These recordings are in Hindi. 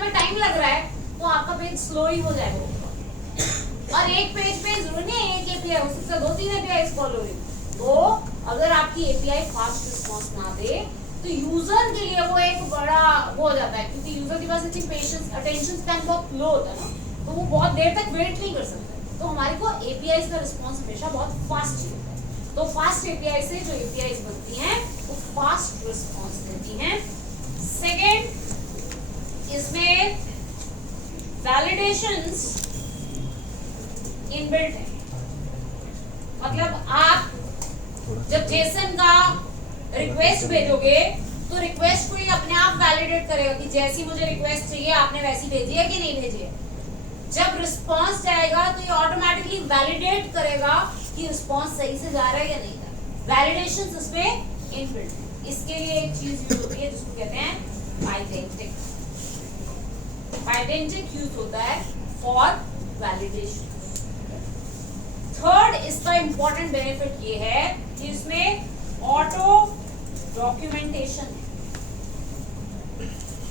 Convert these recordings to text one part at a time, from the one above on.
में टाइम लग रहा है तो आपका पेज स्लो ही हो जाएगा। और एक पेज पे जरूरी नहीं है एक एपीआई, हो सकता है 2-3 एपीआई कॉल हो रही। तो अगर आपकी एपीआई फास्ट रिस्पॉन्स ना दे तो यूजर के लिए वो एक बड़ा वो हो जाता है, क्योंकि यूजर के पास इतनी पेशेंस अटेंशन स्पैन बहुत लो होता है ना, तो वो बहुत देर तक वेट नहीं कर सकते। तो हमारे को एपीआई का रिस्पॉन्स हमेशा बहुत फास्ट चाहिए होता है। तो फास्ट एपीआई से जो एपीआई बनती हैं वो फास्ट रिस्पॉन्स देती हैं। सेकेंड, इसमें वैलिडेशंस इनबिल्ट है। मतलब आप जब जेसन का रिक्वेस्ट भेजोगे तो रिक्वेस्ट को ये अपने आप वैलिडेट करेगा कि जैसी मुझे रिक्वेस्ट चाहिए आपने वैसी भेजी है कि नहीं भेजी है। जब रिस्पांस जाएगा तो ये ऑटोमेटिकली वैलिडेट करेगा कि रिस्पांस सही से जा रहा है या नहीं जा रहा। वैलिडेशंस इसमें इनबिल्ट है। इसके लिए एक चीज यूज होती है जिसको कहते हैं पाइडेंटिक। पाइडेंटिक यूज होता है फॉर वैलिडेशन। थर्ड, इसका इंपॉर्टेंट बेनिफिट ये है कि इसमें ऑटो डॉक्यूमेंटेशन है।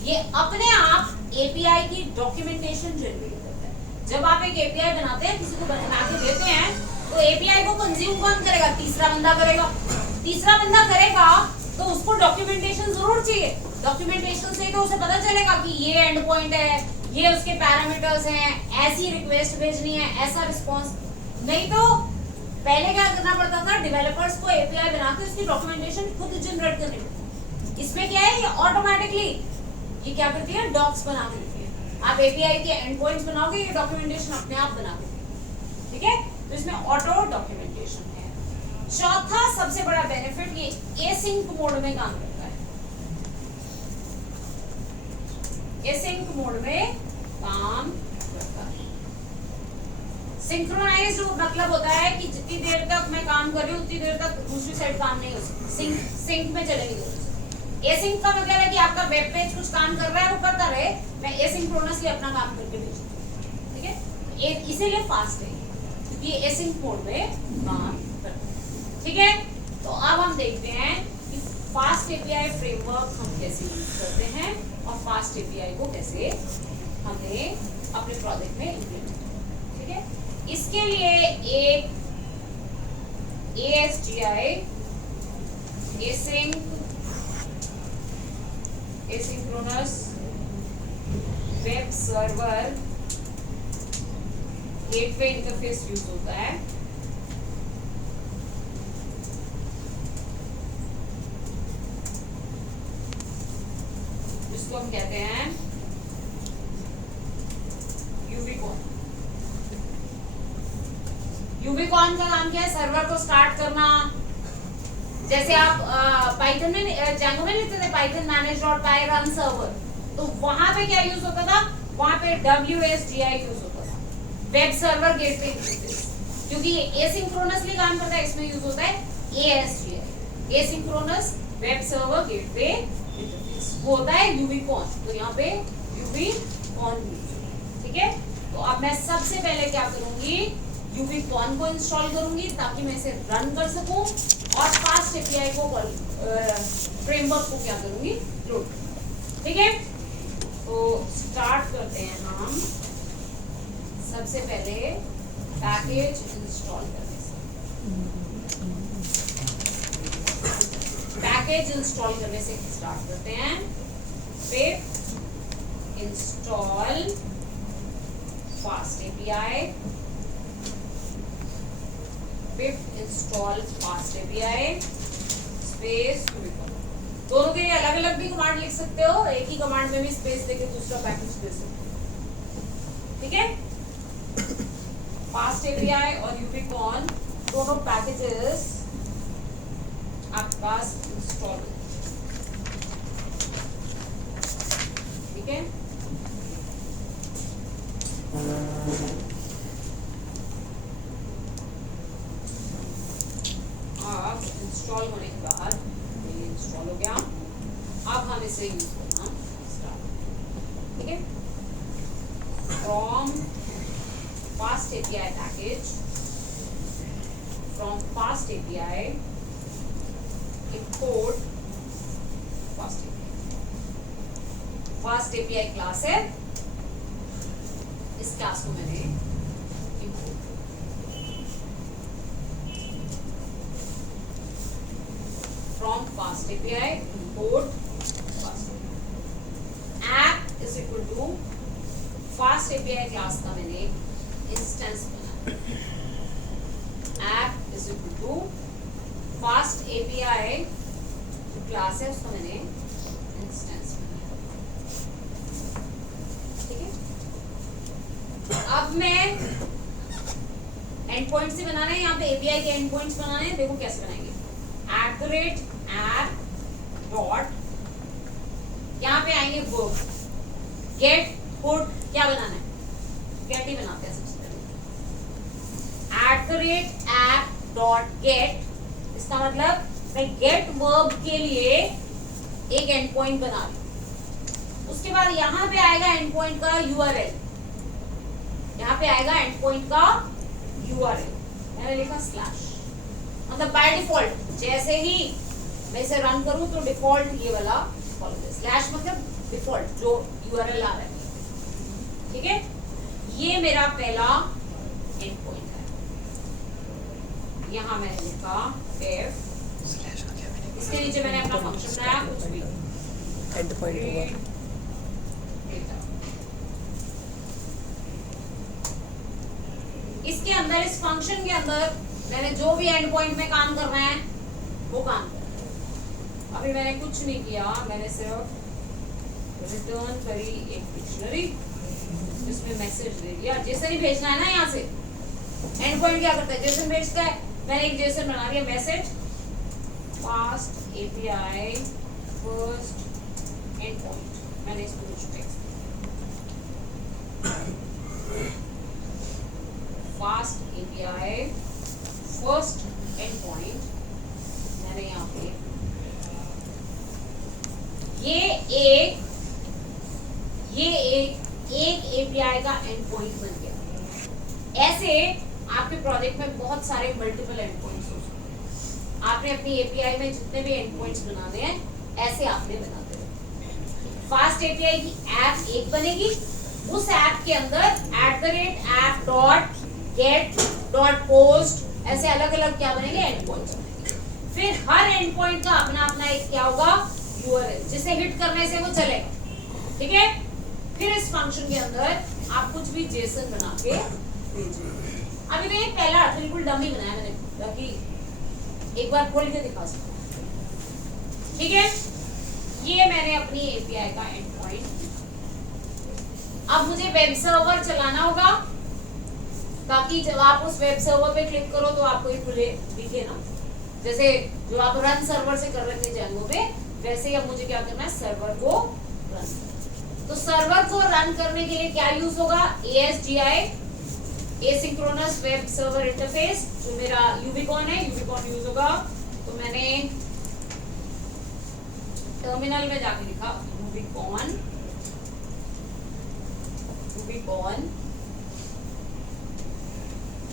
ये अपने आप एपीआई की डॉक्यूमेंटेशन जनरेट करता है। जब आप एक एपीआई बनाते हैं, किसी को बना के देते हैं, तो एपीआई को कंज्यूम कौन करेगा? तीसरा बंदा करेगा। तीसरा बंदा करेगा तो उसको डॉक्यूमेंटेशन जरूर चाहिए। डॉक्यूमेंटेशन से तो उसे पता चलेगा कि ये एंड पॉइंट है, ये उसके पैरामीटर्स हैं, ऐसी रिक्वेस्ट भेजनी है, ऐसा रिस्पॉन्स। नहीं तो पहले क्या करना पड़ता था, डेवलपर्स को एपीआई बना के उसकी डॉक्यूमेंटेशन खुद जनरेट करनी पड़ती। इसमें क्या है, ये ऑटोमेटिकली ये क्या करती है, डॉक्स बना के देती है। आप एपीआई के एंड पॉइंट्स बनाओगे, ये डॉक्यूमेंटेशन अपने आप बना देती है। ठीक है, तो इसमें ऑटो डॉक्यूमेंटेशन है। चौथा सबसे बड़ा बेनिफिट, ये एसिंक मोड में काम करता है। एसिंक मोड में काम करता है। सिंक्रोनाइज्ड मतलब होता है कि जितनी देर तक मैं काम कर रही हूँ उतनी देर तक दूसरी साइड काम नहीं हो सकती, सिंक में चलेगी। एसिंक का मतलब है कि आपका वेब पेज कुछ काम कर रहा है, वो करता रहे, मैं एसिंक्रोनसली अपना काम करके भेजूँ। ठीक है, इसीलिए फास्ट है क्योंकि एसिंक मोड में काम करता है। ठीक है, तो अब हम देखते हैं कि फास्ट एपीआई फ्रेमवर्क हम कैसे यूज करते हैं और फास्ट एपीआई को कैसे हमें अपने प्रोजेक्ट में इम्प्लीमेंट करना है। ठीक है, इसके लिए एक ASGI asynchronous web server gateway interface use होता है। जिसको हम कहते हैं यूबिकॉन। यूबिकॉन का काम क्या है, सर्वर को स्टार्ट करना। जैसे आप पाइथन में जैंगो में लिखते थे पाइथन manage.py run सर्वर, तो वहां पे क्या यूज होता था, वहां पे WSGI यूज होता था, वेब सर्वर गेटवे इंटरफेस। क्योंकि एसिंक्रोनसली काम करता है, इसमें यूज होता है ASGI asynchronous web server gateway interface, वो होता है यूबिकॉन। तो यहाँ पे यूबिकॉन। ठीक है, तो अब मैं सबसे पहले क्या करूंगी, यूबिकॉन को इंस्टॉल करूंगी ताकि मैं इसे रन कर सकूं और फास्ट एपीआई को फ्रेमवर्क को क्या करूंगी, लोड। ठीक है, तो स्टार्ट करते हैं हम सबसे पहले पैकेज इंस्टॉल करने से। पैकेज इंस्टॉल करने से स्टार्ट करते हैं। फिर install fast API, install fast API space यूबिकॉन। दोनों के लिए अलग अलग भी कमांड लिख सकते हो, एक ही कमांड में भी स्पेस देके दूसरा पैकेज दे सकते हो। ठीक है, फास्ट एपीआई और यूबिकॉन दोनों पैकेजेस आपके पास इंस्टॉल। ठीक है, अब इंस्टॉल होने के बाद ये इंस्टॉल हो गया। अब हम इसे यूज करना स्टार्ट। ठीक है, from fast API package, from fast API import fast API. Fast API class है, इस क्लास को मैंने from fast API import fast app is equal to fast API class का मैंने इंस्टेंस बनाया, app is equal to fast API जो क्लास है उसका मैंने इंस्टेंस बनाया, ठीक है। अब मैं एंड पॉइंट से बनाना है, यहाँ पे एपीआई के एंड पॉइंट्स बनाने हैं, देखो कैसे बनाएंगे। @app डॉट, यहाँ पे आएंगे वर्ब, गेट पुट, क्या बनाना है, गेट ही बनाते हैं सबसे पहले। @app डॉट गेट, इसका मतलब मैं गेट वर्ब के लिए एक एंड पॉइंट बना रही हूं। उसके बाद यहां पे आएगा एंड पॉइंट का यूआरएल, यहां पे आएगा एंड पॉइंट का यूआरएल, मैंने लिखा स्लैश, मतलब बाय डिफॉल्ट जैसे ही मैं इसे रन करूं तो डिफॉल्ट ये वाला कॉलम, स्लैश मतलब डिफॉल्ट जो यूआरएल आ रहा है, ठीक है। ये मेरा पहला एंड पॉइंट है, यहां मैंने लिखा if, इसके नीचे मैंने अपना फंक्शन बनाया कुछ भी एंड पॉइंट हुआ, इसके अंदर इस फंक्शन के अंदर मैंने जो भी एंड पॉइंट में काम करना है वो काम करना है। अभी मैंने कुछ नहीं किया, मैंने सिर्फ रिटर्न करी एक डिक्शनरी जिसमें मैसेज दे दिया, जेसन ही भेजना है ना, यहाँ से एंड पॉइंट क्या करता है, जेसन भेजता है, मैंने एक जेसन बना दिया, message fast API first and point, मैंने इसको कुछ text fast API first and point, मैंने यहाँ पे एक एपीआई का एंड पॉइंट बन गया। ऐसे आपके प्रोजेक्ट में बहुत सारे मल्टीपल एंड पॉइंट्स हो सकते हैं, आपने अपनी एपीआई में जितने भी एंड पॉइंट्स बनाने हैं ऐसे आपने बनाते हैं। फास्ट एपीआई की ऐप एक बनेगी, उस ऐप के अंदर @app dot gate dot post ऐसे अलग अलग क्या बनेंगे, एंड पॉइंट्स बनेंगे। फिर हर एंड पॉइंट का अपना अपना एक क्या होगा, यूआरएल, जिसे हिट करने से वो चलेगा, ठीक है। फिर इस फंक्शन के अंदर आप कुछ भी जेसन बना के भेजिए। अभी मैं एक पहला बिल्कुल डमी बनाया मैंने, ताकि एक बार खोल के दिखा सकूं, ठीक है। ये मैंने अपनी एपीआई का एंड पॉइंट, अब मुझे वेब सर्वर चलाना होगा, ताकि जब आप उस वेब सर्वर पे क्लिक करो तो आपको ये खुले दिखे ना, जैसे जो आप रन सर्वर से कर रहे थे जेंगो पे, वैसे ही अब मुझे क्या करना है, सर्वर को रन। तो सर्वर को रन करने के लिए क्या यूज होगा, ASGI asynchronous web server interface, जो मेरा यूबिकॉन है, यूबिकॉन यूज होगा। तो मैंने टर्मिनल में जाके लिखा यूबिकॉन,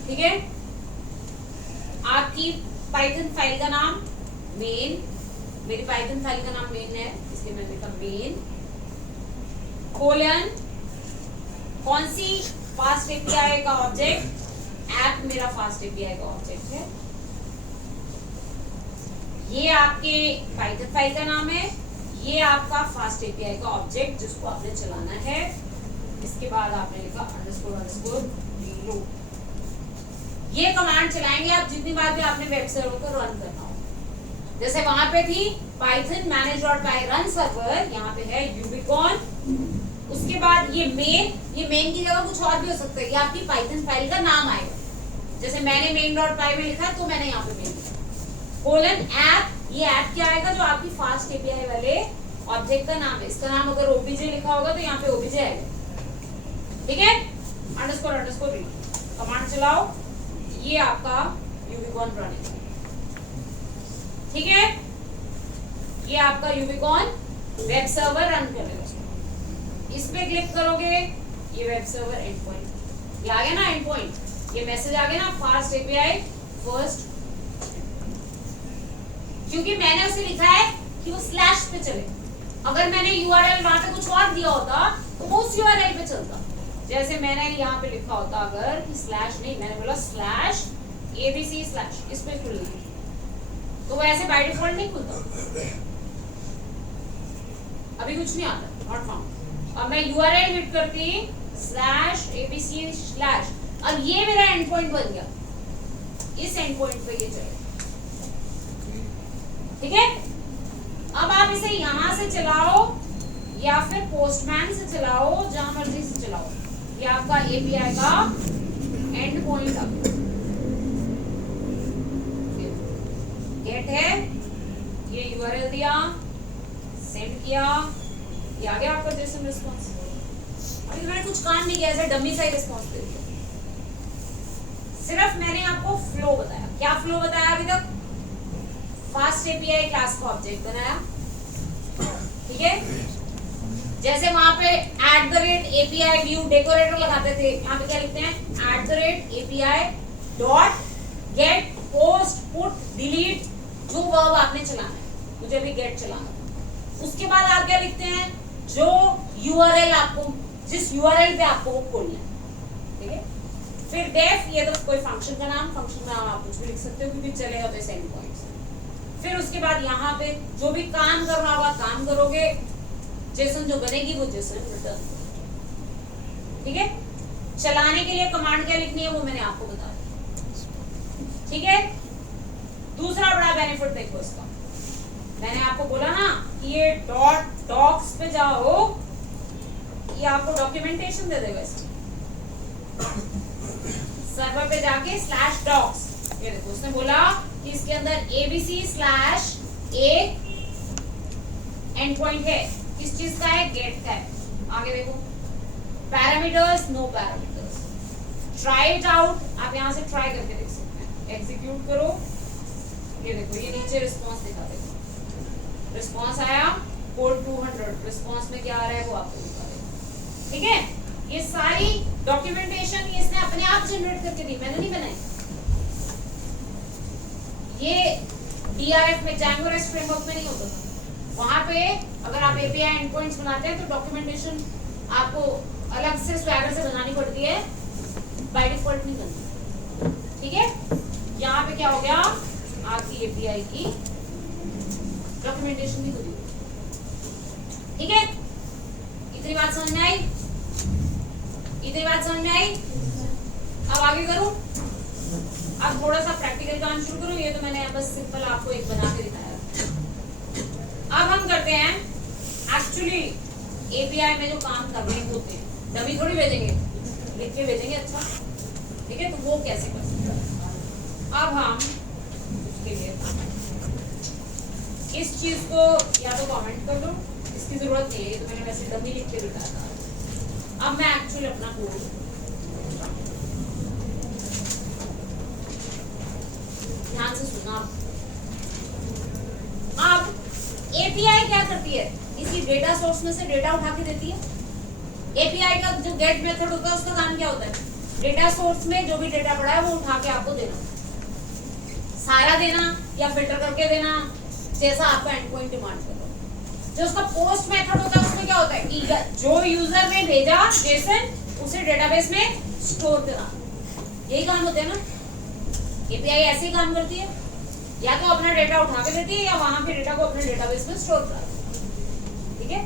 ठीक है। आपकी पाइथन फाइल का नाम मेन, मेरी पाइथन फाइल का नाम मेन है, इसलिए मैंने लिखा मेन कोलन, कौन सी, फास्ट एपीआई का ऑब्जेक्ट, ऐप मेरा फास्ट एपीआई का ऑब्जेक्ट है, ये आपके पाइथन फाइल का नाम है, ये आपका फास्ट एपीआई का ऑब्जेक्ट जिसको आपने चलाना है। इसके बाद आपने लिखा __ reload, ये कमांड चलाएंगे आप जितनी बार भी आपने वेब सर्वर को रन करना हो। जैसे वहां पे थी python manage.py run server, यहाँ पे है यूबिकॉन, उसके बाद ये मेन की जगह कुछ और भी हो सकता है, ये आपकी पाइथन फाइल का नाम आएगा। जैसे मैंने main.py में लिखा तो मैंने यहाँ पे मेन लिखा, कोलन ऐप, ये ऐप क्या आएगा, जो आपकी फास्ट एपीआई वाले ऑब्जेक्ट का नाम है। इसका नाम अगर ओबीजे लिखा होगा तो यहाँ पे ओबीजे आएगा, ठीक है। __ read कमांड चलाओ, ये आपका यूबिकॉन रनिंग, ठीक है। ये आपका यूबिकॉन वेब सर्वर रन करेगा, इस पे क्लिक करोगे ये वेब सर्वर एंड पॉइंट, ये आ गया ना एंड पॉइंट, ये मैसेज आ गया ना फास्ट एपीआई फर्स्ट, क्योंकि मैंने उसे लिखा है कि वो स्लैश पे चले। अगर मैंने यूआरएल वहां पे कुछ और दिया होता तो वो उस यूआरएल पे चलता। जैसे मैंने यहाँ पे लिखा होता अगर कि स्लैश नहीं, मैंने बोला स्लैश एबीसी स्लैश, इस पे खुलना है तो वो ऐसे बाय डिफॉल्ट नहीं खुलता। अभी कुछ नहीं आता, नॉट फाउंड। अब मैं यूआरएल हिट करती स्लैश एबीसी स्लैश, अब ये मेरा एंड पॉइंट बन गया, इस एंड पॉइंट पे ये चलेगा। ठीक है, अब आप इसे यहां से चलाओ या फिर पोस्टमैन से चलाओ, जहां मर्जी से चलाओ, ये आपका एपीआई का एंड पॉइंट अब गेट है, ये यूआरएल दिया, सेंड किया, ये आ गया आपका जेसन रिस्पांस। अभी मैंने कुछ काम नहीं किया, ऐसे डमी सा ही रिस्पांस दे दिया, सिर्फ मैंने आपको फ्लो बताया। क्या फ्लो बताया अभी तक? फास्ट एपीआई क्लास का ऑब्जेक्ट बनाया, ठीक है। जैसे वहां पे @API व्यू डेकोरेटर लगाते थे, यहाँ पे क्या लिखते हैं @API dot get post put delete, जो वर्ब आपने चलाना है, मुझे अभी गेट चलाना है। उसके बाद आप क्या लिखते हैं, जो यूआरएल आपको, जिस यूआरएल पे आपको वो खोलना है, ठीक है। फिर डेफ, ये तो कोई फंक्शन का नाम, फंक्शन में आप कुछ भी लिख सकते हो क्योंकि चलेगा तो एंड पॉइंट। फिर उसके बाद यहाँ पे जो भी काम करना होगा काम करोगे, जेसन जो बनेगी वो जेसन रिटर्न, ठीक है। चलाने के लिए कमांड क्या लिखनी है वो मैंने आपको बता दिया, ठीक है। दूसरा बड़ा बेनिफिट देखो इसका, मैंने आपको बोला ना कि ये डॉट डॉक्स पे जाओ, ये आपको डॉक्यूमेंटेशन दे देगा इसकी। सर्वर पे जाके स्लैश डॉक्स, ये देखो उसने बोला कि इसके अंदर ABC slash A and point है, किस चीज का है, गेट का है। आगे देखो parameters, no parameters, try it out, आप यहां से ट्राई करके देख सकते हैं, एग्जीक्यूट करो, ये देखो ये नीचे रिस्पांस दिखा देगा, रिस्पांस आया कोड 200, रिस्पांस में क्या आ रहा है वो आपको दिखा देगा, ठीक है। ये सारी डॉक्यूमेंटेशन ये इसने अपने आप जनरेट करके दी, मैंने नहीं बनाई। ये डीआरएफ में, Django REST फ्रेमवर्क में नहीं होता था। वहां पे अगर आप एपीआई एंड पॉइंट्स बनाते हैं तो डॉक्यूमेंटेशन आपको अलग से स्वैगर से बनानी पड़ती है, बाय डिफॉल्ट नहीं बनती, ठीक है। यहाँ पे क्या हो गया, आपकी एपीआई की डॉक्यूमेंटेशन भी खुद, ठीक है। इतनी बात समझ में आई, इतनी बात समझ में आई। अब आगे करूं, अब थोड़ा सा प्रैक्टिकल काम शुरू करूं। ये तो मैंने बस सिंपल आपको एक बना के दिखाया। अब हम करते हैं एक्चुअली एपीआई में जो काम करने होते हैं, डमी थोड़ी भेजेंगे, लिख के भेजेंगे, अच्छा ठीक है। तो वो कैसे कर सकते हैं, अब हम उसके लिए इस चीज को या तो कमेंट कर दो, इसकी जरूरत नहीं है, तो मैंने वैसे डमी लिख के दिखाया था। अब मैं एक्चुअली अपना कोड ध्यान से सुना। अब एपीआई क्या करती है, इसी डेटा सोर्स में से डेटा उठा के देती है। एपीआई का जो गेट मेथड होता है उसका काम क्या होता है, डेटा सोर्स में जो भी डेटा पड़ा है वो उठा के आपको देना, सारा देना या फिल्टर करके देना, जैसा आपका एंड पॉइंट डिमांड कर रहा है। जो उसका पोस्ट मेथड होता है उसमें क्या होता है कि जो यूजर ने भेजा जेसन उसे डेटाबेस में स्टोर करना, यही काम होता है ना। एपीआई ऐसे ही काम करती है, या तो अपना डेटा उठा के देती है या वहां के डेटा को अपने डेटाबेस में स्टोर कर, ठीक है।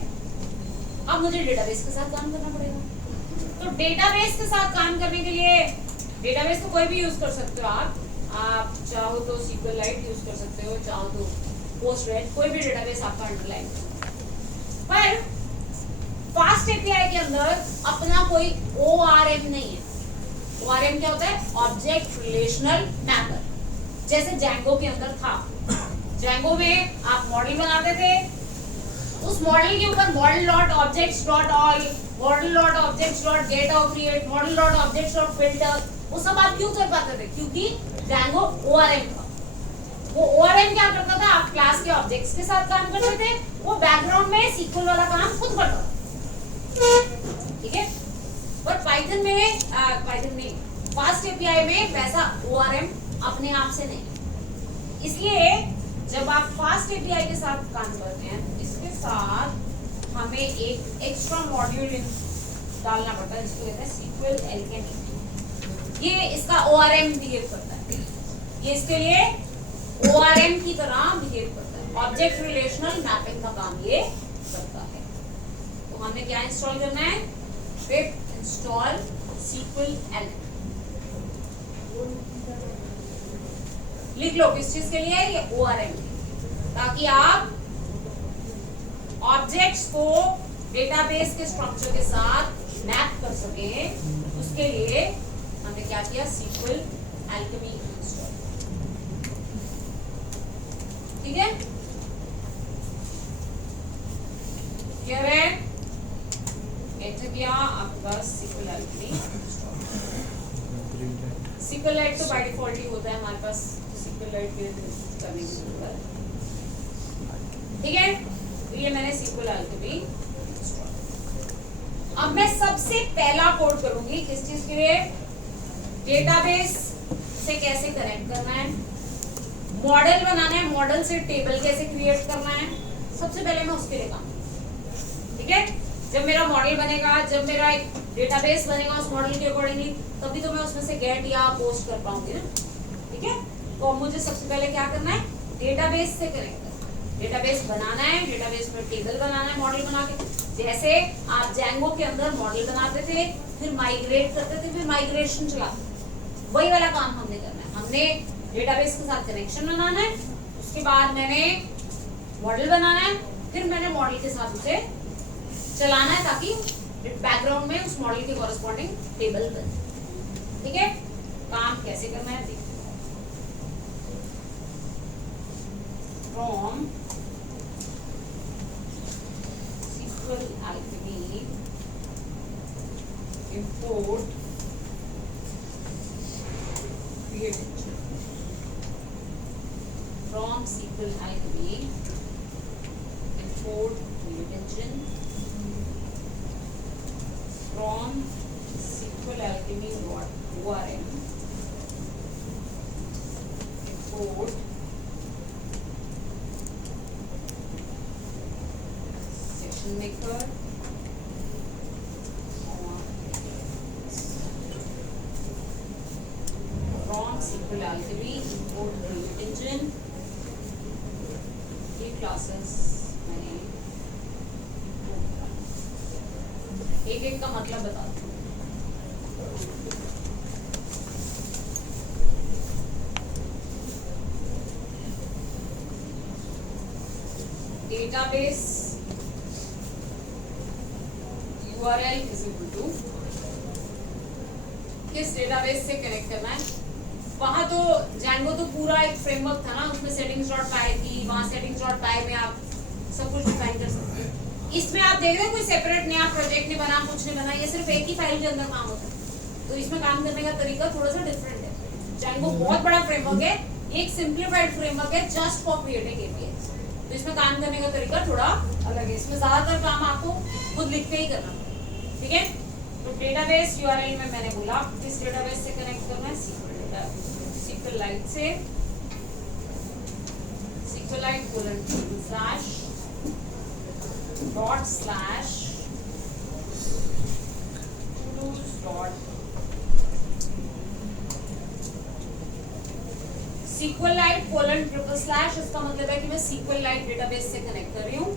अब मुझे डेटाबेस के साथ काम करना पड़ेगा। तो डेटाबेस के साथ काम करने के लिए, डेटाबेस तो कोई भी यूज कर सकते हो आप चाहो तो SQLite यूज कर सकते हो, चाहो तो PostgreSQL, कोई भी डेटाबेस आपका अंडरलाइन। पर फास्ट एपीआई के अंदर अपना कोई ORM नहीं है। ORM क्या होता है, ऑब्जेक्ट रिलेशनल मैपर, जैसे Django के अंदर था। Django में आप मॉडल बनाते थे, उस मॉडल के ऊपर model dot objects dot all, model dot objects dot get और create, model dot objects dot filter, वो सब आप क्यों कर पाते थे, क्योंकि Django ORM था। वो ORM क्या करता था, आप क्लास के ऑब्जेक्ट्स के साथ काम करते थे, वो बैकग्राउंड में SQL वाला काम खुद करता था, ठीक है। पर पाइथन में फास्ट एपीआई में वैसा ORM अपने आप से नहीं। इसलिए जब आप फास्ट एपीआई के साथ काम करते हैं, इसके साथ हमें एक एक्स्ट्रा मॉड्यूल डालना पड़ता है जिसको कहते हैं सीक्वल एल्केमी। ये इसका ORM बिहेव करता है, ये इसके लिए ORM की तरह बिहेव करता है, ऑब्जेक्ट रिलेशनल मैपिंग का काम ये करता है। तो हमने क्या इंस्टॉल करना है, पिप इंस्टॉल सीक्वल एल्केमी। लिख लो किस चीज के लिए, ये ORM, ताकि आप ऑब्जेक्ट्स को डेटाबेस के स्ट्रक्चर के साथ मैप कर सके। उसके लिए हमने क्या किया, सीक्वल एल्केमी इंस्टॉल। ठीक है, क्लियर है? कैसे किया आपके पास SQLAlchemy install. SQLite तो बाय डिफॉल्ट ही होता है हमारे पास, सीक्वल लाइट के करने की जरूरत। ठीक है, तो ये मैंने सीक्वल एल्केमी इंस्टॉल। अब मैं सबसे पहला कोड करूंगी किस चीज के लिए, डेटाबेस से कैसे कनेक्ट करना है, मॉडल बनाना है, मॉडल से टेबल कैसे क्रिएट करना है। सबसे पहले मैं उसके लिए काम, ठीक है। जब मेरा मॉडल बनेगा, जब मेरा एक डेटाबेस बनेगा उस मॉडल के अकॉर्डिंगली, तभी तो मैं उसमें से गेट या पोस्ट कर पाऊंगी ना। ठीक है, तो मुझे सबसे पहले क्या करना है, डेटाबेस से कनेक्ट करना है, डेटाबेस बनाना है, डेटाबेस में टेबल बनाना है मॉडल बना के। जैसे आप जैंगो के अंदर मॉडल बनाते थे, फिर माइग्रेट करते थे, फिर माइग्रेशन चलाते थे, वही वाला काम हमने करना है। हमने डेटाबेस के साथ कनेक्शन बनाना है, उसके बाद मैंने मॉडल बनाना है, फिर मैंने मॉडल के साथ उसे चलाना है ताकि बैकग्राउंड में उस मॉडल के कॉरेस्पॉन्डिंग टेबल बने। ठीक है, काम कैसे करना है देखिए। From SQL Alchemy import create engine, from SQL Alchemy import create engine, from SQL Alchemy ORM import session maker from SQL Alchemy import create engine। ये क्लासेस मैंने एक एक का मतलब बता दूं। Database URL is equal to, किस डेटाबेस से कनेक्ट करना है। वहां तो जैंगो तो पूरा एक फ्रेमवर्क था ना, उसमें settings.py थी, वहां settings.py में आप सब कुछ डिफाइन कर सकते हैं। इसमें आप देख रहे हो कोई सेपरेट नया प्रोजेक्ट नहीं बना, कुछ नहीं बना, ये सिर्फ एक ही फाइल के अंदर काम होता है। तो इसमें काम करने का तरीका थोड़ा सा डिफरेंट है। जैंगो बहुत बड़ा फ्रेमवर्क है, एक सिंप्लीफाइड फ्रेमवर्क है जस्ट फॉर क्रिएटिंग एपीआईज। तो इसमें काम करने का तरीका थोड़ा अलग है, इसमें ज्यादातर काम आपको खुद लिख के ही करना पड़ेगा। ठीक है, तो डेटाबेस यूआरएल में मैंने बोला किस डेटाबेस से कनेक्ट करना है, SQLite से, SQLite:// dot slash tools dot SQLite:// इसका मतलब है कि मैं SQLite डेटाबेस से कनेक्ट कर रही हूँ।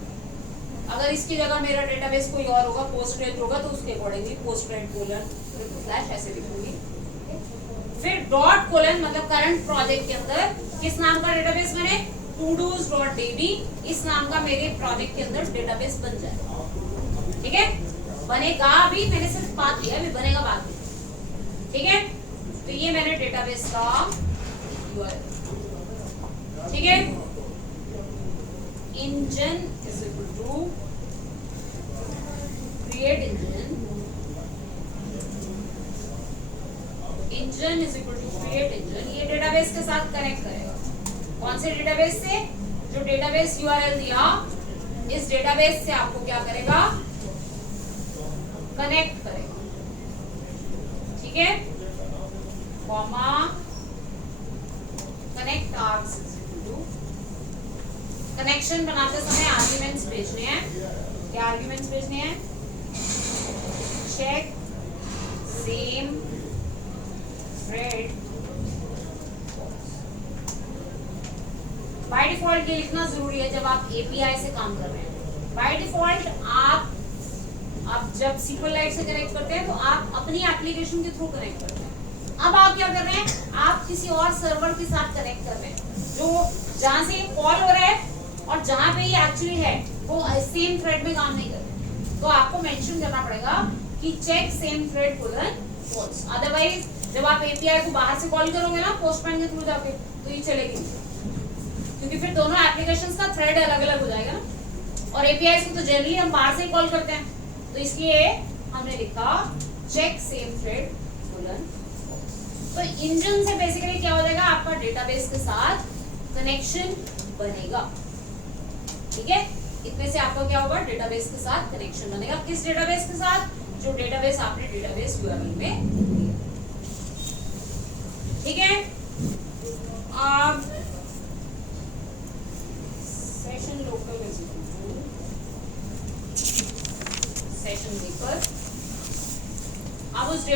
अगर इसकी जगह मेरा डेटाबेस कोई और होगा, पोस्टग्रेज होगा, तो उसके अकॉर्डिंगली postgrad:// ऐसे लिखूंगी। फिर डॉट कोलन मतलब करंट प्रोजेक्ट के अंदर किस नाम का डेटाबेस, मैंने todos.db इस नाम का मेरे प्रोजेक्ट के अंदर डेटाबेस बन जाएगा। ठीक है, बनेगा भी, मैंने सिर्फ बात किया, अभी बनेगा बाद में। ठीक है, तो ये मैंने डेटाबेस का URL। ठीक है, engine is equal to create engine, engine is equal to create engine. ये डेटाबेस के साथ कनेक्ट करेगा। कौन से डेटाबेस से, जो डेटाबेस यूआरएल दिया, इस डेटाबेस से आपको क्या करेगा, कनेक्ट करेगा। ठीक है, comma connect args is equal to, connection बनाते समय आर्ग्यूमेंट्स भेजने हैं, क्या आर्ग्यूमेंट्स भेजने हैं? Check same thread. By default ये लिखना जरूरी है जब आप एपीआई से काम कर रहे हैं। बाय डिफॉल्ट आप जब SQLite से कनेक्ट करते हैं तो आप अपनी एप्लीकेशन के थ्रू कनेक्ट करते हैं। अब आप क्या कर रहे हैं, आप किसी और सर्वर के साथ कनेक्ट कर रहे हैं जो जहां से कॉल हो रहा है और जहां पे ये एक्चुअली है वो सेम थ्रेड में काम नहीं कर रहे। तो आपको मेंशन करना पड़ेगा कि check same thread colon false. Otherwise जब आप एपीआई को बाहर से कॉल करोगे ना पोस्टमैन के थ्रू जाके तो ये चलेगी नहीं, क्योंकि फिर दोनों एप्लीकेशंस का थ्रेड अलग अलग हो जाएगा ना। और एपीआई को तो जनरली हम बाहर से ही कॉल करते हैं, तो इसलिए हमने लिखा चेक सेम थ्रेड कोलन। तो इंजन से बेसिकली क्या हो जाएगा, आपका डेटाबेस के साथ कनेक्शन बनेगा। ठीक है, इतने से आपका क्या होगा, डेटाबेस के साथ कनेक्शन बनेगा। किस डेटाबेस के साथ? जो डेटाबेस आपने डेटाबेस यूआरएल में। ठीक है, अब सेशन लोकल सेशन पेपर, अब उस